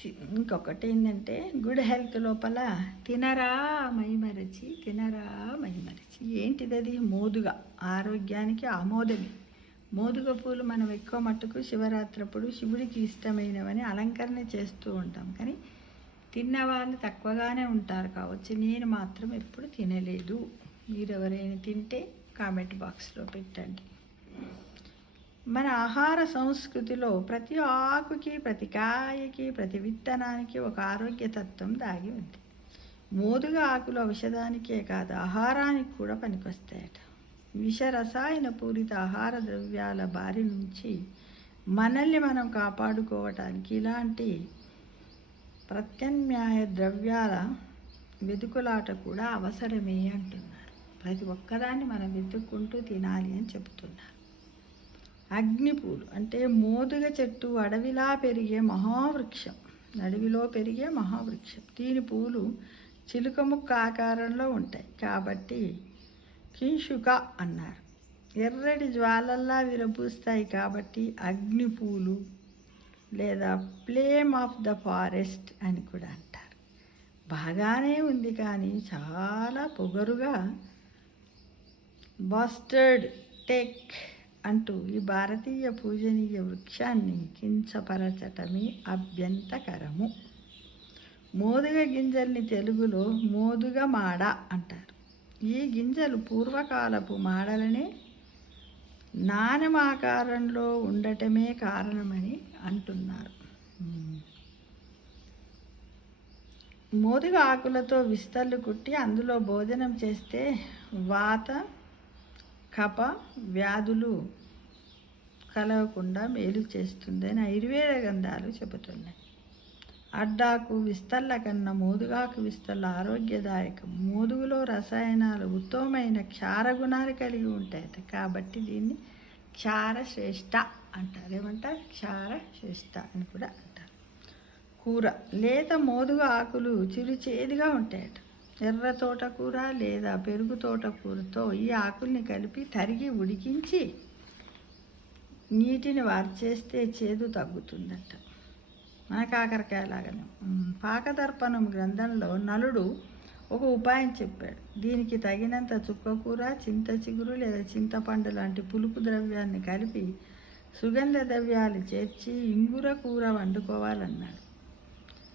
ఇంకొకటి ఏంటంటే good health లోపల తినరా మైమరచి తినరా మైమరచి ఏంటిది? అది మోదుగా, ఆరోగ్యానికి ఆమోదమే. మోదుగ పూలు మనం ఎక్కువ మట్టుకు శివరాత్రి అప్పుడు శివుడికి ఇష్టమైనవని అలంకరణ చేస్తూ ఉంటాం, కానీ తిన్నవాళ్ళు తక్కువగానే ఉంటారు కావచ్చు. నేను మాత్రం ఎప్పుడు తినలేదు. మీరు ఎవరైనా తింటే కామెంట్ బాక్స్లో పెట్టండి. మన ఆహార సంస్కృతిలో ప్రతి ఆకుకి, ప్రతి కాయకి, ప్రతి విత్తనానికి ఒక ఆరోగ్య తత్వం దాగి ఉంది. మోదుగ ఆకులు ఔషధానికే కాదు, ఆహారానికి కూడా పనికొస్తాయట. విష రసాయన పూరిత ఆహార ద్రవ్యాల బారి నుంచి మనల్ని మనం కాపాడుకోవటానికి ఇలాంటి ప్రత్యామ్నాయ ద్రవ్యాల వెతుకులాట కూడా అవసరమే అంటున్నారు. ప్రతి ఒక్కదాన్ని మనం వెతుక్కుంటూ తినాలి అని చెబుతున్నారు. అగ్నిపూలు అంటే మోదుగ చెట్టు అడవిలో పెరిగే మహావృక్షం. దీని పూలు చిలుక ముక్క ఆకారంలో ఉంటాయి కాబట్టి కింశుక అన్నారు. ఎర్రటి జ్వాలల్లా విరబూస్తాయి కాబట్టి అగ్నిపూలు లేదా ఫ్లేమ్ ఆఫ్ ద ఫారెస్ట్ అని కూడా అంటారు. బాగానే ఉంది, కానీ చాలా పొగరుగా బాస్టర్డ్ టెక్ అంటూ ఈ భారతీయ పూజనీయ వృక్షాన్ని కించపరచటమే అభ్యంతకరము. మోదుగ గింజల్ని తెలుగులో మోదుగ మాడ అంటారు. ఈ గింజలు పూర్వకాలపు మాడలనే నాణెమాకారంలో ఉండటమే కారణమని అంటున్నారు. మోదుగ ఆకులతో విస్తళ్ళు కుట్టి అందులో భోజనం చేస్తే వాత కఫ వ్యాధులు కలగకుండా మేలు చేస్తుందని ఆయుర్వేద గ్రంథాలు చెబుతున్నాయి. అడ్డాకు విస్తళ్ళ కన్నా మోదుగాకు విస్తళ్ళ ఆరోగ్యదాయకం. మోదుగులో రసాయనాలు ఉత్తమమైన క్షార గుణాలు కలిగి ఉంటాయట, కాబట్టి దీన్ని క్షారశ్రేష్ఠ అంటారు. ఏమంటారు? క్షారశ్రేష్ఠ అని కూడా అంటారు. కూర లేత మోదుగ ఆకులు చిరుచేదుగా ఉంటాయట. ఎర్ర తోటకూర లేదా పెరుగు తోటకూరతో ఈ ఆకుల్ని కలిపి తరిగి ఉడికించి నీటిని వార్చేస్తే చేదు తగ్గుతుందట. మన కాకరకాయలాగానే. పాకదర్పణం గ్రంథంలో నలుడు ఒక ఉపాయం చెప్పాడు. దీనికి తగినంత చుక్కకూర, చింత చిగురు లేదా చింతపండు లాంటి పులుపు ద్రవ్యాన్ని కలిపి సుగంధ ద్రవ్యాలు చేర్చి ఇంగుర కూర వండుకోవాలన్నాడు.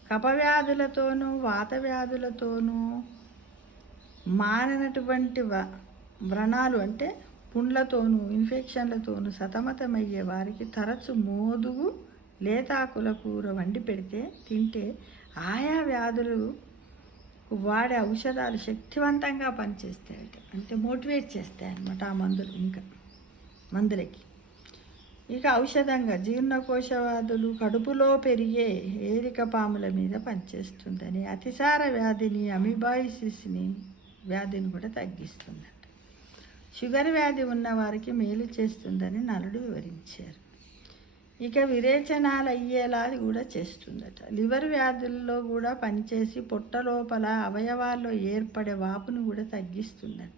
కఫవ్యాధులతోనూ వాత వ్యాధులతోనూ మాననటువంటి వ్రణాలు అంటే పుండ్లతోనూ ఇన్ఫెక్షన్లతోనూ సతమతమయ్యే వారికి తరచు మోదుగు లేతాకుల కూర వండి పెడితే తింటే ఆయా వ్యాధులు వాడే ఔషధాలు శక్తివంతంగా పనిచేస్తాయట. అంటే మోటివేట్ చేస్తాయన్నమాట ఆ మందులకి. ఇక ఔషధంగా జీర్ణకోశ వ్యాధులు, కడుపులో పెరిగే ఏరిక పాముల మీద పనిచేస్తుందని, అతిసార వ్యాధిని, అమిబాయిసిస్ని వ్యాధిని కూడా తగ్గిస్తుందట. షుగర్ వ్యాధి ఉన్నవారికి మేలు చేస్తుందని నలుడు వివరించారు. ఇక విరేచనాలు అయ్యేలా కూడా చేస్తుందట. లివర్ వ్యాధుల్లో కూడా పనిచేసి పొట్ట లోపల అవయవాల్లో ఏర్పడే వాపును కూడా తగ్గిస్తుందట.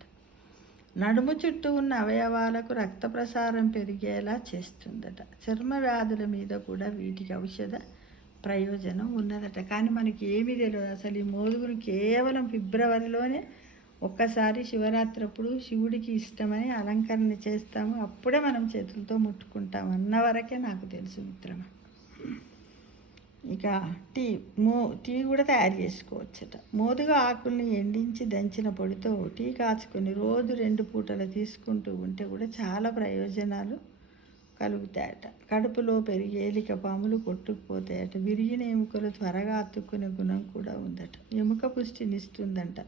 నడుము చుట్టూ ఉన్న అవయవాలకు రక్త ప్రసారం పెరిగేలా చేస్తుందట. చర్మ వ్యాధుల మీద కూడా వీటికి ఔషధ ప్రయోజనం ఉన్నదట. కానీ మనకి ఏమీ తెలియదు అసలు. ఈ మోదుగును కేవలం ఫిబ్రవరిలోనే ఒక్కసారి శివరాత్రి అప్పుడు శివుడికి ఇష్టమని అలంకరణ చేస్తాము, అప్పుడే మనం చేతులతో ముట్టుకుంటాము అన్నవరకే నాకు తెలుసు మిత్రమా. ఇక టీ కూడా తయారు చేసుకోవచ్చట. మోదుగ ఆకుల్ని ఎండించి దంచిన పొడితో టీ కాచుకొని రోజు 2 పూటలు తీసుకుంటూ ఉంటే కూడా చాలా ప్రయోజనాలు కలుగుతాయట. కడుపులో పెరిగే ఏలిక పాములు కొట్టుకుపోతాయట. విరిగిన ఎముకలు త్వరగా అతుక్కునే గుణం కూడా ఉందట. ఎముక పుష్టినిస్తుందంట.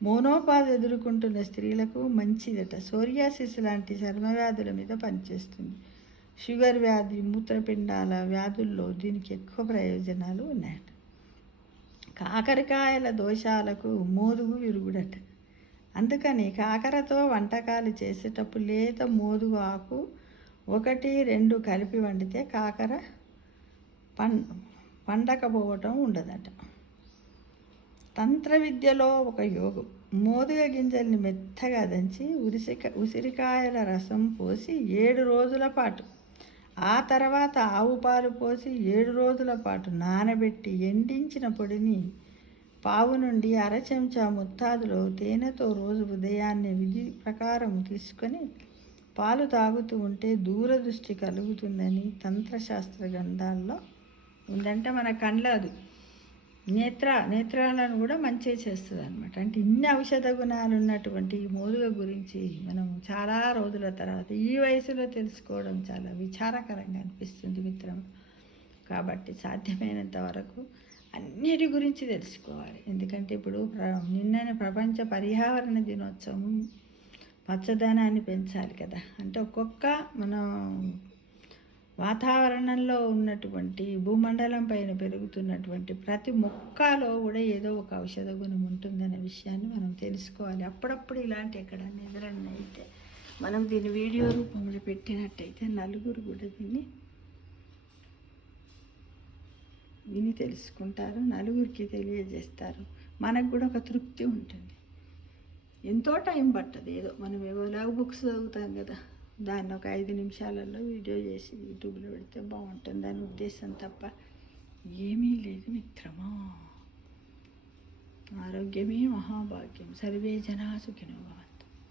మోనోపాజ్ ఎదుర్కొంటున్న స్త్రీలకు మంచిదట. సోరియాసిస్ లాంటి చర్మవ్యాధుల మీద పనిచేస్తుంది. షుగర్ వ్యాధి, మూత్రపిండాల వ్యాధుల్లో దీనికి ఎక్కువ ప్రయోజనాలు ఉన్నాయట. కాకరకాయల దోషాలకు మోదుగు విరుగుడట. అందుకని కాకరతో వంటకాలు చేసేటప్పుడు లేత మోదుగు ఆకు 1-2 కలిపి వండితే కాకర పండకపోవటం ఉండదట. తంత్ర విద్యలో ఒక యోగం. మోదుగ గింజల్ని మెత్తగా దంచి ఉసిరికాయల రసం పోసి 7 రోజుల పాటు ఆ తర్వాత ఆవు పాలు పోసి 7 రోజుల పాటు నానబెట్టి ఎండించిన పొడిని పావు నుండి అర చెంచా ముత్తాదులో తేనెతో రోజు ఉదయాన్నే విధి ప్రకారం తీసుకొని పాలు తాగుతూ ఉంటే దూరదృష్టి కలుగుతుందని తంత్రశాస్త్ర గ్రంథాల్లో ఉందంటే మన కళ్ళదు నేత్రాలను కూడా మంచిగా చేస్తుంది అనమాట. అంటే ఇన్ని ఔషధ గుణాలు ఉన్నటువంటి ఈ మోదుగ గురించి మనం చాలా రోజుల తర్వాత ఈ వయసులో తెలుసుకోవడం చాలా విచారకరంగా అనిపిస్తుంది మిత్రం. కాబట్టి సాధ్యమైనంత వరకు అన్నిటి గురించి తెలుసుకోవాలి. ఎందుకంటే ఇప్పుడు నిన్ననే ప్రపంచ పర్యావరణ దినోత్సవం, పచ్చదనాన్ని పెంచాలి కదా. అంటే ఒక్కొక్క మనం వాతావరణంలో ఉన్నటువంటి భూమండలం పైన పెరుగుతున్నటువంటి ప్రతి మొక్కలో కూడా ఏదో ఒక ఔషధ గుణం ఉంటుందనే విషయాన్ని మనం తెలుసుకోవాలి. అప్పుడప్పుడు ఇలాంటి ఎక్కడన్నా ఎదురన్నా అయితే మనం దీన్ని వీడియో రూపంలో పెట్టినట్టయితే నలుగురు కూడా దీన్ని విని తెలుసుకుంటారు, నలుగురికి తెలియజేస్తారు. మనకు కూడా ఒక తృప్తి ఉంటుంది. ఎంతో టైం పట్టదు. ఏదో మనం ఏవోలాగా బుక్స్ చదువుతాం కదా, దాన్ని ఒక 5 నిమిషాలలో వీడియో చేసి యూట్యూబ్లో పెడితే బాగుంటుంది అని ఉద్దేశం తప్ప ఏమీ లేదు మిత్రమా. ఆరోగ్యమే మహాభాగ్యం. సర్వే జనా సుఖినో భవంతు.